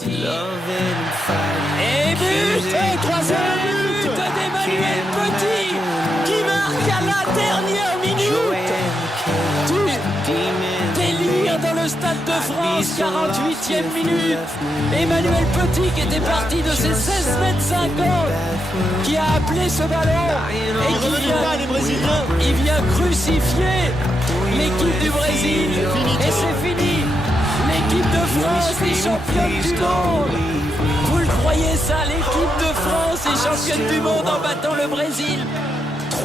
Petit. Et but, troisième but d'Emmanuel Petit qui marque à la dernière minute. Délire dans le Stade de France, 48e minute. Emmanuel Petit qui était parti de ses 16 mètres 50, qui a appelé ce ballon et il vient crucifier l'équipe du Brésil. Et c'est fini. L'équipe de France est championne du monde. Vous le croyez ça? L'équipe de France est championne du monde en battant le Brésil.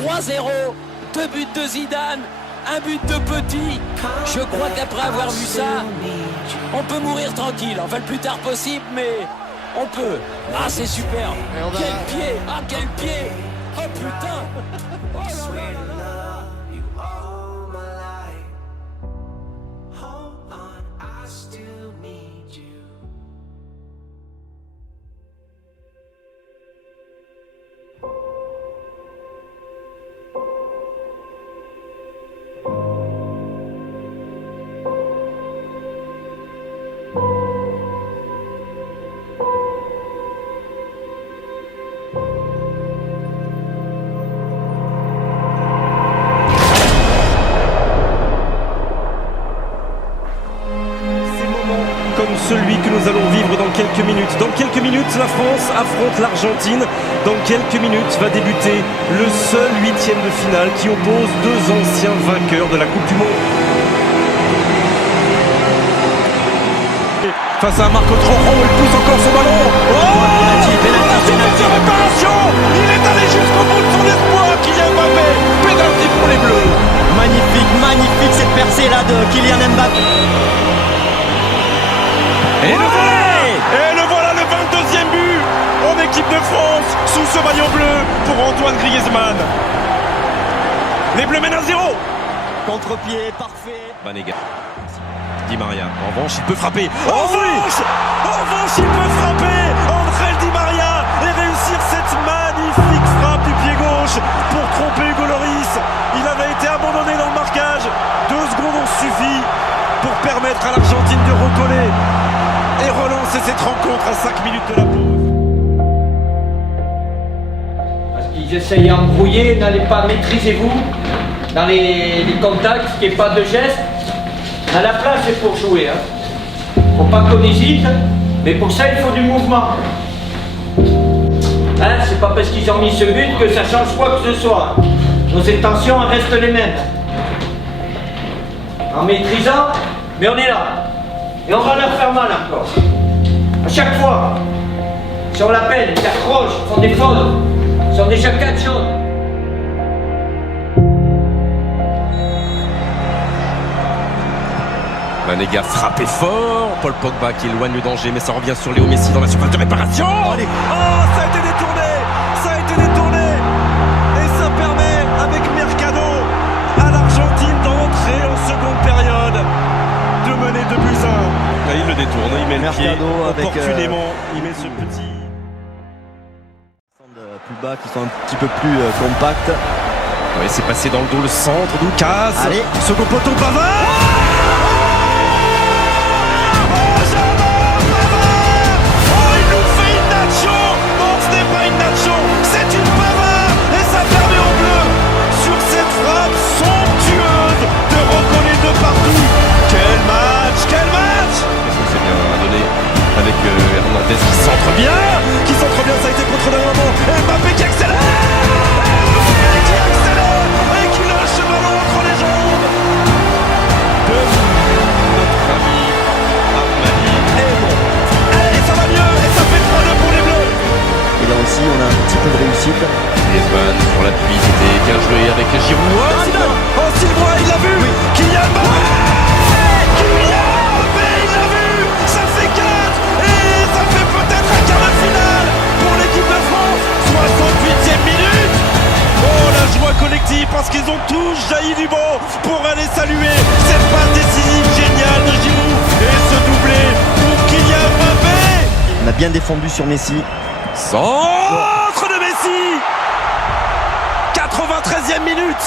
3-0, 2 buts de Zidane, 1 but de Petit. Je crois qu'après avoir vu ça, on peut mourir tranquille. Enfin, le plus tard possible, mais on peut. Ah, c'est super. Quel pied. Ah, quel pied. Oh, putain. Oh là là là là. Comme celui que nous allons vivre dans quelques minutes. Dans quelques minutes, la France affronte l'Argentine. Dans quelques minutes va débuter le seul 8e de finale qui oppose 2 anciens vainqueurs de la Coupe du Monde. Face à Marco Rojo, il pousse encore ce ballon. Penalty. Réparation. Il est allé jusqu'au bout de son espoir. Kylian Mbappé, penalty pour les Bleus. Magnifique cette percée là de Kylian Mbappé. Et le voilà le 22e but en équipe de France sous ce maillot bleu pour Antoine Griezmann. Les Bleus mènent à 0. Contre-pied parfait. Banega. Di Maria. En revanche, il peut frapper. En revanche, il peut frapper. André Di Maria et réussir cette magnifique frappe du pied gauche pour tromper Hugo Lloris. Il avait été abandonné dans le marquage. 2 secondes ont suffi pour permettre à l'Argentine de recoller et relancer cette rencontre à 5 minutes de la pause. Parce qu'ils essayent d'embrouiller, n'allez pas, maîtrisez-vous dans les contacts, qu'il n'y ait pas de gestes. À la place, c'est pour jouer. Faut pas qu'on hésite, mais pour ça, il faut du mouvement. C'est pas parce qu'ils ont mis ce but que ça change quoi que ce soit. Nos intentions restent les mêmes. En maîtrisant, mais on est là. Et on va leur faire mal encore. À chaque fois, si on l'appelle, ils accrochent, ils font des fautes, ils sont déjà 4 jaunes. Banega frappé fort, Paul Pogba qui éloigne le danger, mais ça revient sur Léo Messi dans la surface de réparation. Allez. Ça a été détourné, et ça permet avec Mercado à l'Argentine d'entrer en seconde période, de mener 2 buts à 1. Là, il le détourne, il met le pied opportunément, il met ce petit... Plus bas, qui sont un petit peu plus compacts. Oui, c'est passé dans le dos, le centre, Doukas. Allez. Second poteau, Pavard. Qui centre bien, ça a été contre d'un moment. Mbappé qui accélère et qui lâche le ballon entre les jambes de notre ami Armani. Et bon, allez, ça va mieux et ça fait 3-2 pour les Bleus. Et là aussi, on a un petit peu de réussite. Griezmann sur l'appui, c'était bien joué avec Giroud. Sylvain, il l'a vu. Oui. Kylian Mbappé, il l'a vu. Ça fait 4 et ça fait peut-être un quart de finale pour l'équipe de France. 68e minute. Oh, la joie collective parce qu'ils ont tous jailli du banc pour aller saluer cette passe décisive géniale de Giroud et ce doublé pour Kylian Mbappé. On a bien défendu sur Messi. Centre de Messi. 93e minute.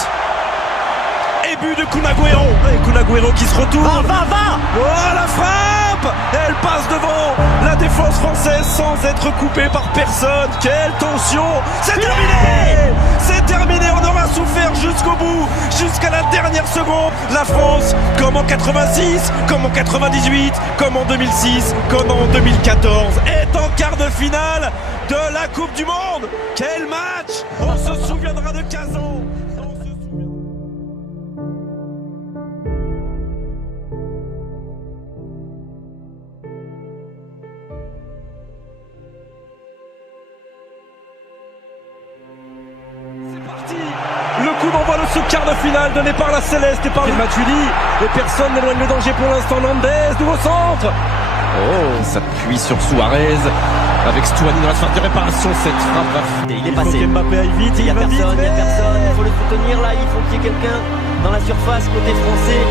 Et but de Kun Agüero. Et Kun Agüero qui se retourne. Va. Oh, la frappe. Elle passe devant la défense. défense française sans être coupée par personne. Quelle tension! C'est terminé! C'est terminé, on aura souffert jusqu'au bout, jusqu'à la dernière seconde. La France, comme en 86, comme en 98, comme en 2006, comme en 2014, est en quart de finale de la Coupe du Monde. Quel match! On se souviendra de 15 ans. Le coup d'envoi de ce quart de finale donné par la Céleste et par le Matuidi. Et personne n'éloigne le danger pour l'instant. Nandez, nouveau centre. Oh, ça s'appuie sur Suarez. Avec Stuani dans la phase de réparation. Cette frappe va. Il est passé. Mbappé aille vite. Il y a personne, il faut le soutenir là, il faut qu'il y ait quelqu'un dans la surface côté français.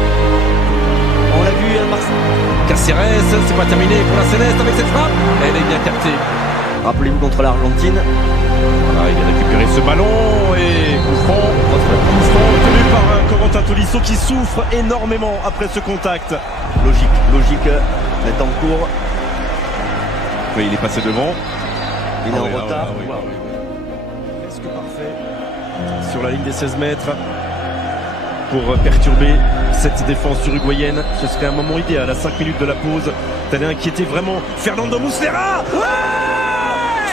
On l'a vu Marseille. Caceres, c'est pas terminé pour la Céleste avec cette frappe. Elle est bien captée. Rappelez-vous contre l'Argentine. Voilà, il a récupéré ce ballon et coup franc tenu par un Corentin Tolisso qui souffre énormément après ce contact. Logique, mettre en cours. Oui, il est passé devant. Il est en retard. Presque parfait sur la ligne des 16 mètres pour perturber cette défense uruguayenne. Ce serait un moment idéal à 5 minutes de la pause d'aller inquiéter vraiment Fernando Muslera.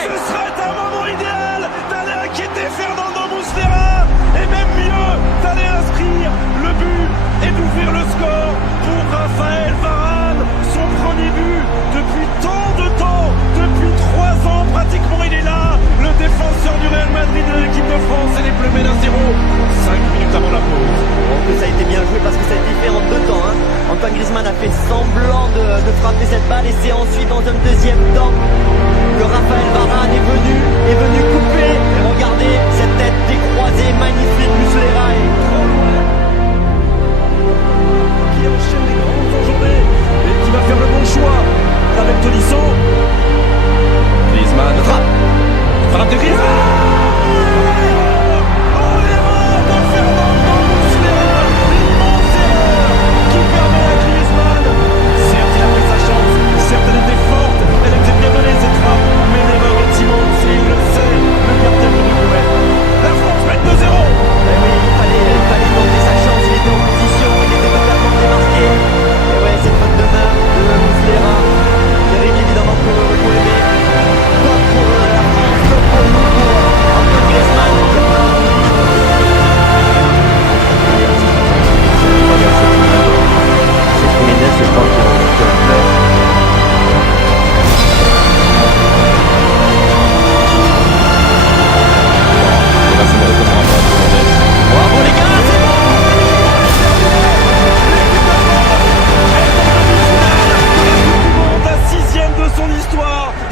Ce serait un moment idéal d'aller inquiéter Fernando Muslera et même mieux d'aller inscrire le but et d'ouvrir le score pour Raphaël Varane, son premier but depuis tant de temps, depuis 3 ans pratiquement il est là, le défenseur du Real Madrid de l'équipe de France et les Bleus mènent à 0, 5 minutes avant la pause. Ça a été bien joué parce que ça a été fait en 2 temps. Antoine Griezmann a fait semblant de frapper cette balle et c'est ensuite dans un deuxième temps que Raphaël Varane est venu couper. Et regardez cette tête décroisée, magnifique, Muslera Qui enchaîne les grandes enjambées et qui va faire le bon choix avec Tolisso. Griezmann frappe de Griezmann.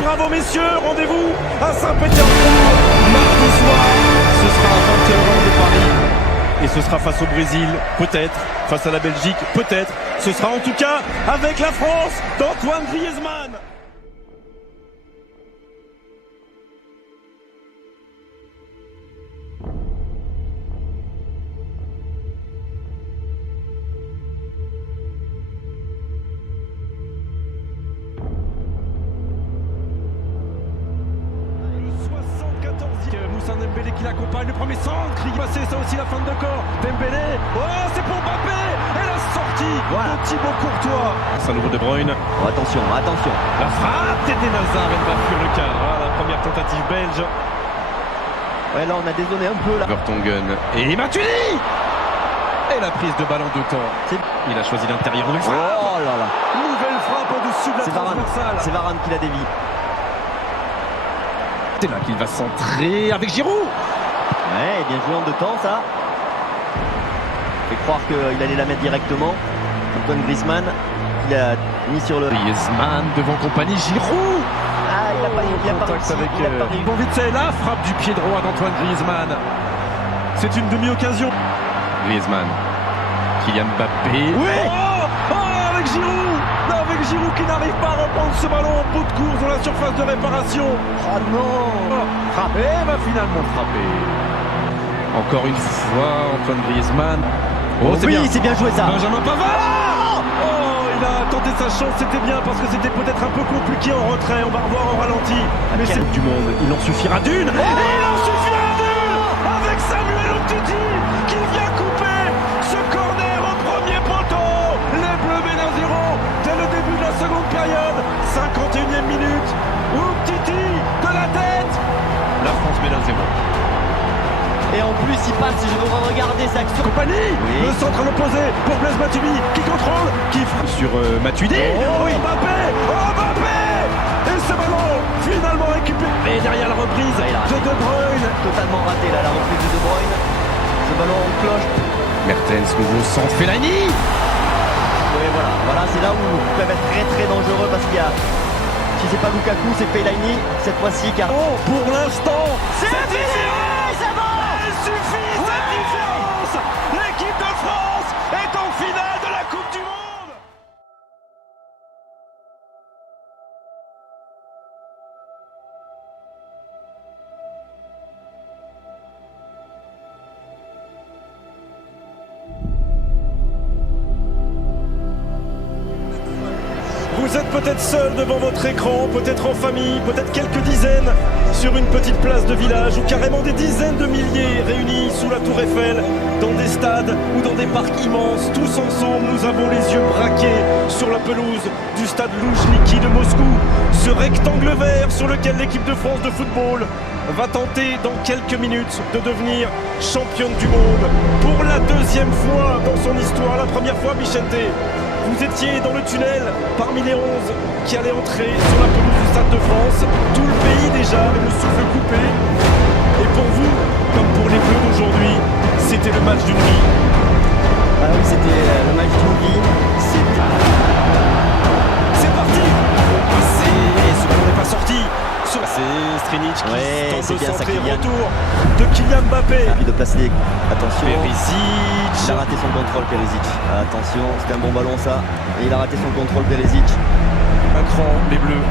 Bravo messieurs, rendez-vous à Saint-Pétersbourg mardi soir. Ce sera à 21h de Paris et ce sera face au Brésil, peut-être, face à la Belgique, peut-être. Ce sera en tout cas avec la France d'Antoine Griezmann. Moussa Dembélé qui l'accompagne, le premier centre, passé, ça aussi la fin de corps. Dembélé, oh c'est pour Mbappé et la sortie de Thibaut Courtois. C'est à nouveau De Bruyne. Oh, attention. La frappe d'Eden Hazard, elle va fuir le cadre. La première tentative belge. Ouais, là on a dézonné un peu là. Vertonghen et Matuidi. Et la prise de ballon de temps. Il a choisi l'intérieur. Oh là là. Nouvelle frappe au-dessus de la transversale. C'est Varane qui la dévie. C'est là qu'il va centrer avec Giroud. Ouais, bien joué en 2 temps ça. Fait croire qu'il allait la mettre directement. Antoine Griezmann qui l'a mis sur le... Griezmann devant compagnie, Giroud. Ah, il a pas réussi. Avec bon vite, c'est la frappe du pied droit d'Antoine Griezmann. C'est une demi-occasion. Griezmann. Kylian Mbappé. Oui. Avec Giroud. Avec Giroud qui n'arrive pas à reprendre ce ballon en bout de course dans la surface de réparation. Oh non. Frappé, va finalement frapper. Encore une fois, Antoine Griezmann. Oh, c'est bien joué ça. Benjamin Pavard. Oh, il il a tenté sa chance, c'était bien parce que c'était peut-être un peu compliqué en retrait. On va revoir en ralenti. Mais c'est du monde, il en suffira d'une. Et il en suffira d'une avec Samuel Umtiti qui vient couper ce corner au premier poteau. Les Bleus mènent 1-0 dès le début de la seconde période. 51e minute. Umtiti de la tête. La France mène 1-0. Et en plus, il passe, je devrais regarder cette action. Compagnie, Oui. le centre à l'opposé pour Blaise Matuidi qui contrôle, qui sur Matuidi. Oh, oui. Mbappé, et ce ballon finalement récupéré. Et derrière la reprise il a raté. de De Bruyne. Totalement raté là, la reprise de De Bruyne. Ce ballon en cloche. Mertens, nouveau centre, Fellaini. Oui, voilà, c'est là où ils peuvent être très très dangereux parce qu'il y a, si c'est pas Lukaku, c'est Fellaini cette fois-ci car. Oh, pour l'instant, C'est fini, c'est bon. il suffit cette différence. L'équipe de France est en finale de la Coupe du Monde. Vous êtes peut-être seul devant votre écran, peut-être en famille, peut-être quelques dizaines sur une petite place de village ou carrément des dizaines de milliers réunis sous la Tour Eiffel, dans des stades ou dans des parcs immenses. Tous ensemble, nous avons les yeux braqués sur la pelouse du stade Loujniki de Moscou, ce rectangle vert sur lequel l'équipe de France de football va tenter dans quelques minutes de devenir championne du monde pour la deuxième fois dans son histoire. La première fois, Vicente, vous étiez dans le tunnel parmi les 11 qui allaient entrer sur la pelouse du Stade de France. Tout le pays déjà avait le souffle coupé. Et pour vous, comme pour les Bleus d'aujourd'hui, c'était le match d'une vie. Ah oui, c'était le match d'une vie. C'est parti. Ce ballon n'est pas sorti. C'est Strinic qui Ouais, tente c'est de bien ça, centrer. Kylian. Retour de Kylian Mbappé. Envie de placer. Attention. Perisic. Il a raté son contrôle, Perisic. Attention, c'était un bon ballon ça. Et il a raté son contrôle, Perisic. Un cran, les Bleus.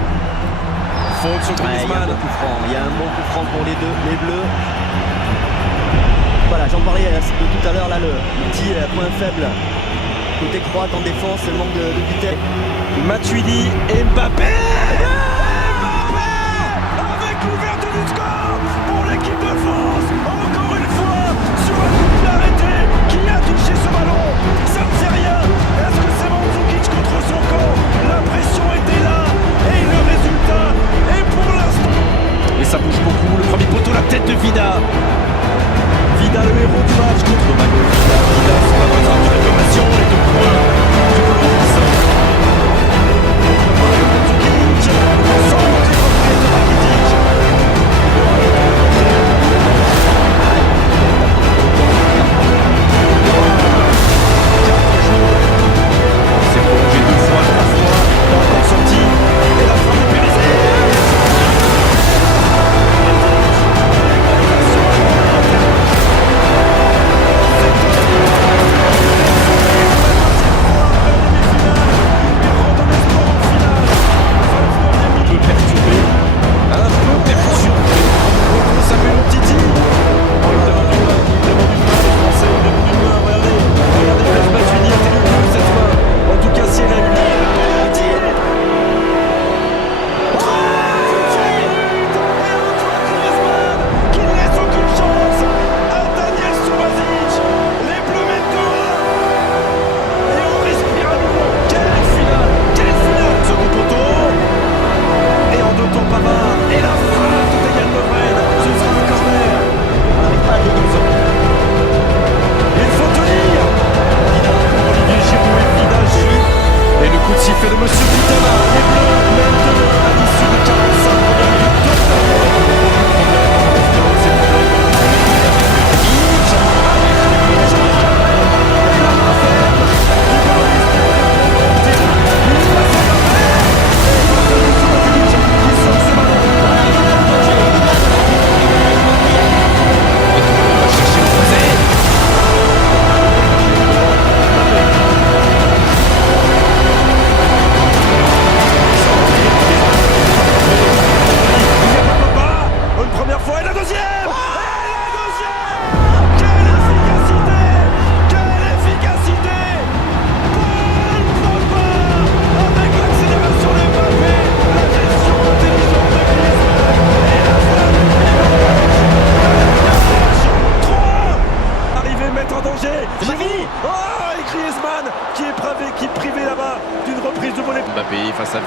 Faute sur Ouais, il y a un Griezmann. bon coup franc. Il y a un bon coup franc pour les deux, les Bleus. Voilà, j'en parlais de tout à l'heure, là, le petit point faible. Côté croate en défense, c'est le manque de vitesse. Matuidi et Mbappé. Avec l'ouverture du score pour l'équipe de France. Encore une fois, sur un coup de pied arrêté, qui a touché ce ballon. Ça ne fait rien. Est-ce que c'est Mandzukic contre son camp? La pression était là. Et le résultat est pour l'instant. Et ça bouge beaucoup. Le premier poteau, la tête de Vida. Vida, le héros du match contre Mago. Vida sur la bonne de réclamation. Les 2 points du Blanc. Mandzukic.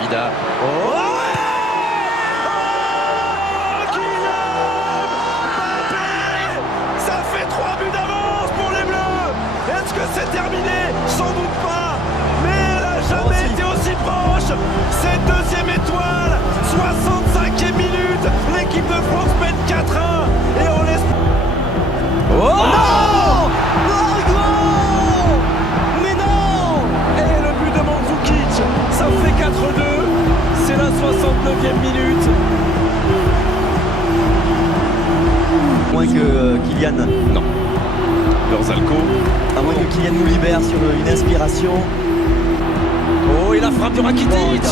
Vida. Oh, Kylian Mbappé! Ça fait 3 buts d'avance pour les Bleus. Est-ce que c'est terminé? Sans doute pas. Mais elle n'a jamais été aussi proche. Cette deuxième étoile, 65e minute. L'équipe de France mène 4-1 et on laisse. Oh Non! Margot! Mais non! Et le but de Mandzukic, ça fait 4-2. C'est la 69e minute. Moins que Kylian. Non. Berzalco. À moins que Kylian nous libère sur une inspiration. Oh, et la frappe de Rakitic.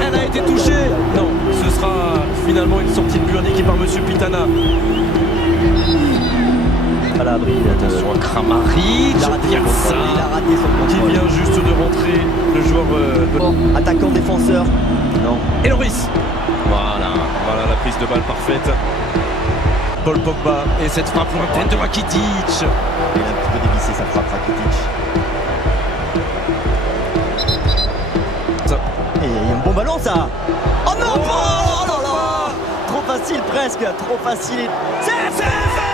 Elle a été touchée. Non, ce sera finalement une sortie de but indiquée par Monsieur Pitana. À l'abri. Attention à Kramaric. Il a raté son contrôle. Il a raté son Qui contrôle. vient juste de rentrer, le joueur de... Attaquant défenseur. Non. Et Loris. Voilà la prise de balle parfaite. Paul Pogba et cette frappe lointaine de Rakitic. Il a un petit peu dévissé sa frappe, Rakitic. Ça. Et il y a un bon ballon ça. Oh non! Oh là là! Trop facile presque, trop facile. C'est fait!